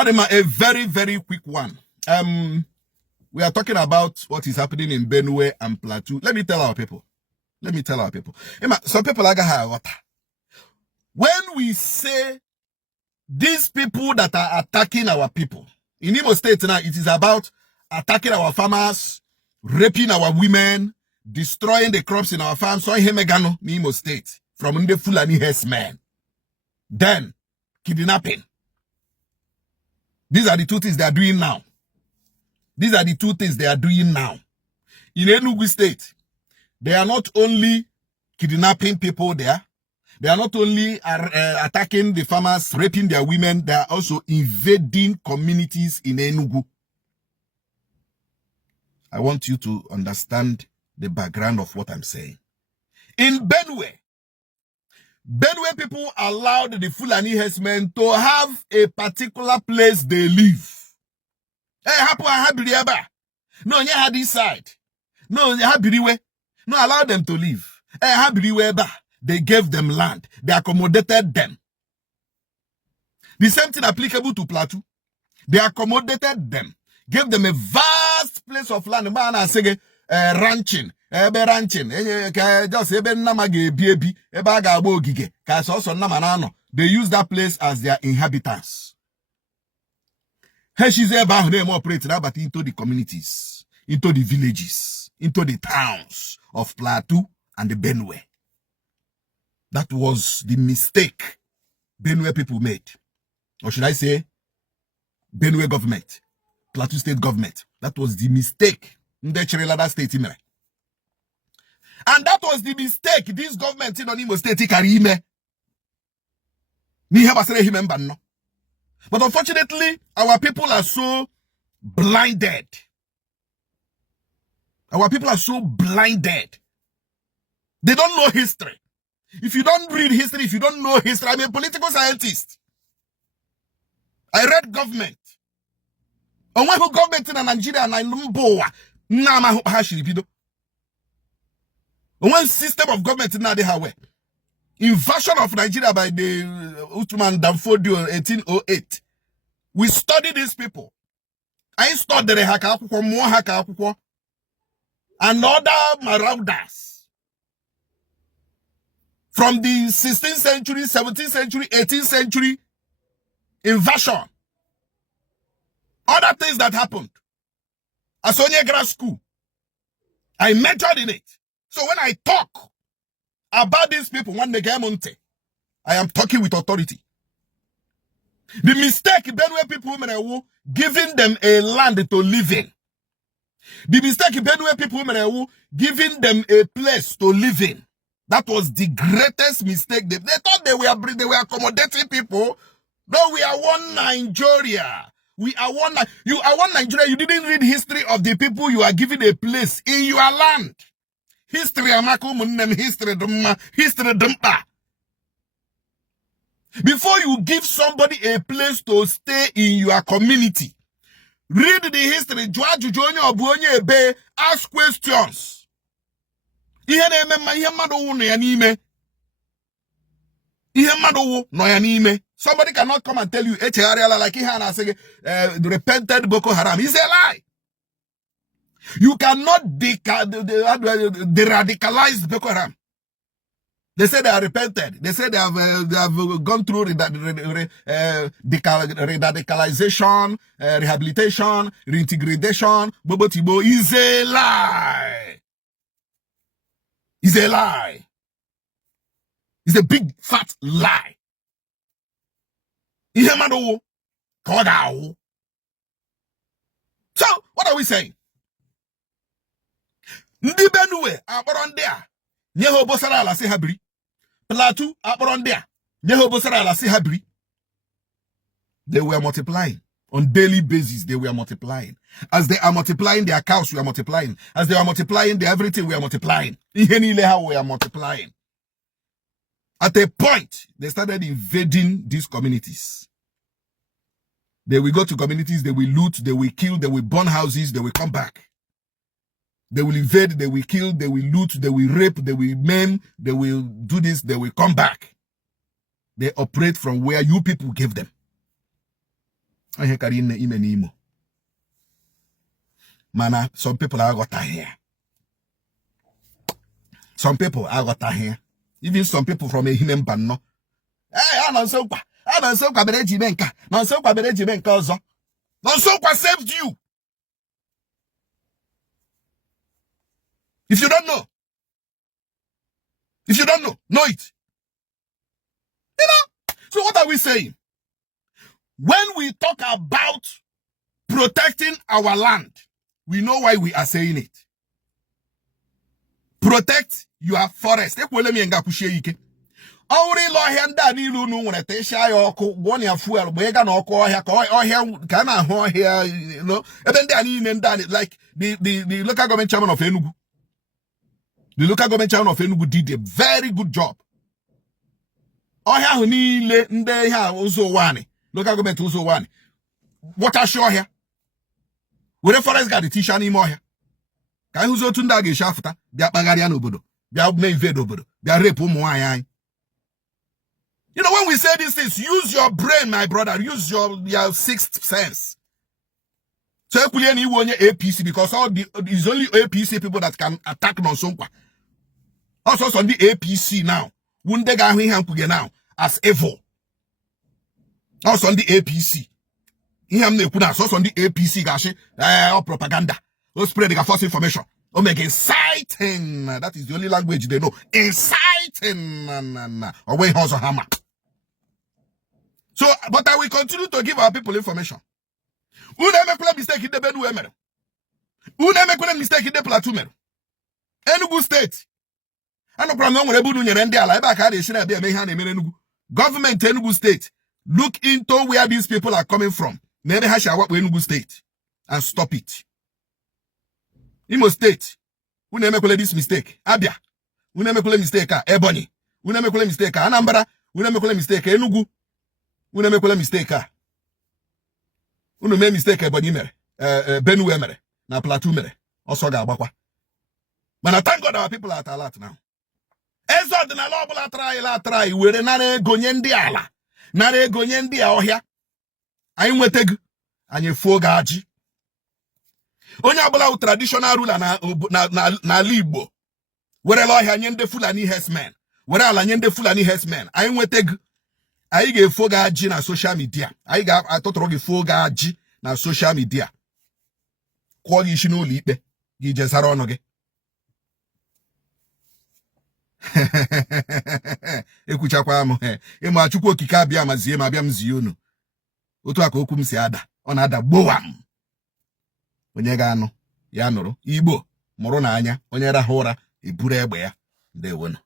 Adema, a very, very quick one. We are talking about what is happening in Benue and Plateau. Let me tell our people. Some people like water. When we say these people that are attacking our people, in Imo State now, it is about attacking our farmers, raping our women, destroying the crops in our farms. So Hemegano, Imo State, from the Fulani herdsmen. Then, kidnapping. These are the two things they are doing now. In Enugu State, they are not only kidnapping people there, they are not only attacking the farmers, raping their women, they are also invading communities in Enugu. I want you to understand the background of what I'm saying. In Benue people allowed the Fulani herdsmen to have a particular place they live. No, you had this side. No, you had no, allow them to live. They gave them land. They accommodated them. The same thing applicable to Plateau. They accommodated them. Gave them a vast place of land. Ranching. They use that place as their inhabitants. She's operating but into the communities, into the villages, into the towns of Plateau and the Benue. That was the mistake Benue people made. Or should I say, Benue government, Plateau state government. That was the mistake. And that was the mistake this government in Imo State carry. But unfortunately, our people are so blinded. They don't know history. If you don't read history, if you don't know history, I'm a political scientist. I read government. And when government in Nigeria and I know one system of government in Nigeria, invasion of Nigeria by the Uthman Danfodio 1808. We study these people. I studied the Haka and other marauders from the 16th century, 17th century, 18th century invasion. Other things that happened. Asonia Grass School. I majored in it. So when I talk about these people, when they get monte, I am talking with authority. The mistake Benue people were giving them a land to live in. The mistake Benue people were giving them a place to live in. That was the greatest mistake. They thought they were accommodating people. No, we are one Nigeria. We are one. You are one Nigeria. You didn't read history of the people you are giving a place in your land. History dumpa. Before you give somebody a place to stay in your community, read the history. Ask questions. Somebody cannot come and tell you like the repented Boko Haram. It's a lie. You cannot de-radicalize Boko Haram. They say they are repented. They say they have gone through radicalization, rehabilitation, reintegration. Bobotibo is a lie. It's a lie. It's a big fat lie. So, what are we saying? Ndi Benue aborondea nyeho bosara ala se habri. Plateau aborondea nyeho bosara ala se habri. They were multiplying on daily basis. They were multiplying. As they are multiplying their cows, we are multiplying. As they are multiplying their everything, we are multiplying. How we are multiplying. At a point, they started invading these communities. They will go to communities, they will loot, they will kill, they will burn houses, they will come back. They will invade, they will kill, they will loot, they will rape, they will maim, they will do this, they will come back. They operate from where you people gave them. Ohe kari ime n'Imo. Mana, some people are got here. Some people are got here. Even some people from a human banner. Hey, I don't so bereji menka. Non so bereji menka ozo. Non so saved you. If you don't know. If you don't know it. You know? So what are we saying? When we talk about protecting our land, we know why we are saying it. Protect your forest. Already lawyer and daddy no when I take shy or one year fuel, wega no call here, can I here, you know, and then they done it like the local government chairman of Enugu. The local government chairman of Enugu did a very good job. Oh here ni le nde ha also one. Local government also one. What I show here? We the forest got the teacher anymore here. Can you so tunda ge shafta? Bia bagaria no bodo. Bia me invade obodo. Bia rape mo ayan. You know, when we say these things, use your brain, my brother. Use your sixth sense. So you want APC because it's only APC people that can attack Nonsonkwa. Also on the APC now. Wundega him now as evil. Also on the APC. Also on the APC gashi propaganda. Or spreading a false information. Or make inciting. That is the only language they know. Inciting. Or way house or hammer. So, but I will continue to give our people information. Who never make a mistake in the Benue mero? Who never make a mistake in the Plateau mero? Enugu State. I no problem when Ebudu nyerende ala eba ka de shina be mehan e mere Enugu. Government Enugu State, look into where these people are coming from. Maybe ha sha work with Enugu State and stop it. Imo State, who never make this mistake? Abia, who never make a mistake? Ebonyi, who never make a mistake? Anambra, who never make a mistake? Enugu. Who never make a mistake? Who no make mistake Ebonyi mere, Benue mere, na Plateau mere, also ga agbakwa. But I thank God our people are at alert now. Ezo de na lobula try, were nare gonyendi ala. Nare gonyendi ohia. Anyị nwetegu, anyị foga aji. Onye abula traditional ruler na Igbo. Were lo ohia nyende Fulani herdsmen. Were ala nyende Fulani herdsmen. Anyị nwetegu. Anyị ga-efoga aji na social media. Anyị ga-atọtọrọ gị foga aji na social media. Kwụọ gị isi n'ụlọ ikpe. Gị jesara ọnụ gị. Ekwuchakwa m ịma Chukwu okike abịa mazie ma abịa m zie unu. Otu aka okwu m si ada. Ọ na-ada gbowam. Onye ga-anụ ya nụrụ. Igbo mụrụ n'anya. Onye rahụ ụra eburu egbe ya. Ndewono.